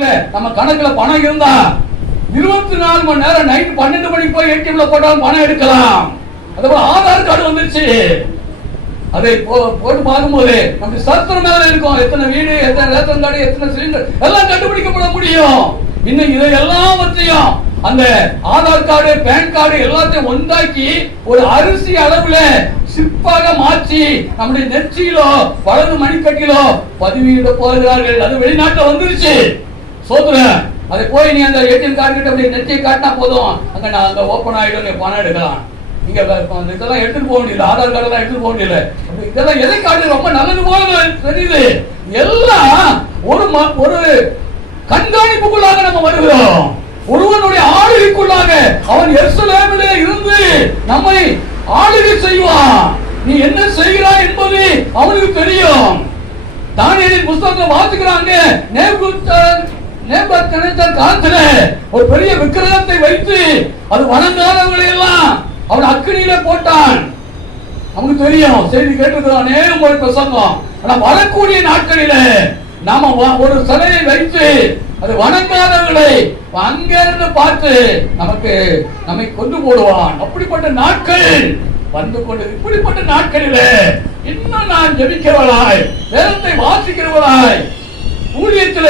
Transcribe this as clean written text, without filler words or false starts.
பேங்க்ல நம்ம கணக்குல பணம் இருந்தா 24 மணி நேரம் நைட் 12 மணிக்கு போய் ஏடிஎம்ல போட்டாலும் பணம் எடுக்கலாம். அதுபோல ஆதார் கார்டு வந்துருச்சு. அதை போட்டு பார்க்கும்போது நம்ம சத்திரம் மேல இருக்கும், எத்தனை வீடு, எத்தனை ரேஷன் கார்டு, எத்தனை சிலிண்டர் எல்லாம் கண்டுபிடிக்கப்பட முடியும். இன்னும் இதை எல்லாவற்றையும் அந்த ஆதார் கார்டு, பேன் கார்டு எல்லாத்தையும் ஒன்றாக்கி ஒரு அரிசி அளவுல சிப்பாக மாற்றி நம்முடைய நெற்றியிலோ வலது மணிக்கட்டிலோ பதிவிட போகிறார்கள். அது வெளிநாட்டுல வந்துருச்சு. சோதரன் அதை போய் நீ அந்த ஏடிஎம் கார்டு கிட்ட அப்படி நெற்றியை காட்டினா போதும், அங்க ஓபன் ஆயிடும், நீ பணம் எடுக்கலாம். நீங்க இதெல்லாம் எடுத்துட்டு போக முடியல, ஆதார் கார்டு எல்லாம் எடுத்துட்டு போக முடியல. இதெல்லாம் எதை காட்டு ரொம்ப நல்லது போல தெரியுது. எல்லாம் ஒரு கண்காணிப்புக்குள்ளாக நம்ம வருகிறோம். ஒருவனுடைய ஆளுகைக்குள்ளாக அவன் எருசலேமிலே இருந்து நம்மை ஆளுகை செய்வான். நீ என்ன செய்கிறாய் என்பது அவனுக்கு தெரியும். தானியேலின் புத்தகத்தை வாசிக்கிறாங்க. நேபுகாத்நேச்சர் காலத்துல ஒரு பெரிய விக்கிரகத்தை வைத்து அது வணங்காதவர்களை எல்லாம் அவன் அக்கினியில போட்டான். அவனுக்கு தெரியும், செய்தி கேட்டிருக்கிறான், நேரம் ஒரு பிரசங்கம். ஆனா வரக்கூடிய நாட்களில நாம ஒரு சிலையை வைத்து அது வணங்காதவர்களை அங்கிருந்து பார்த்து நம்மை கொண்டு போடுவான். அப்படிப்பட்ட நாட்கள் வந்து கொண்டு, இப்படிப்பட்ட நாட்களில் இன்னும் நான் ஜெபிக்கிறவளாய், வேதத்தை வாசிக்கிறவளாய், ஊழியத்தில்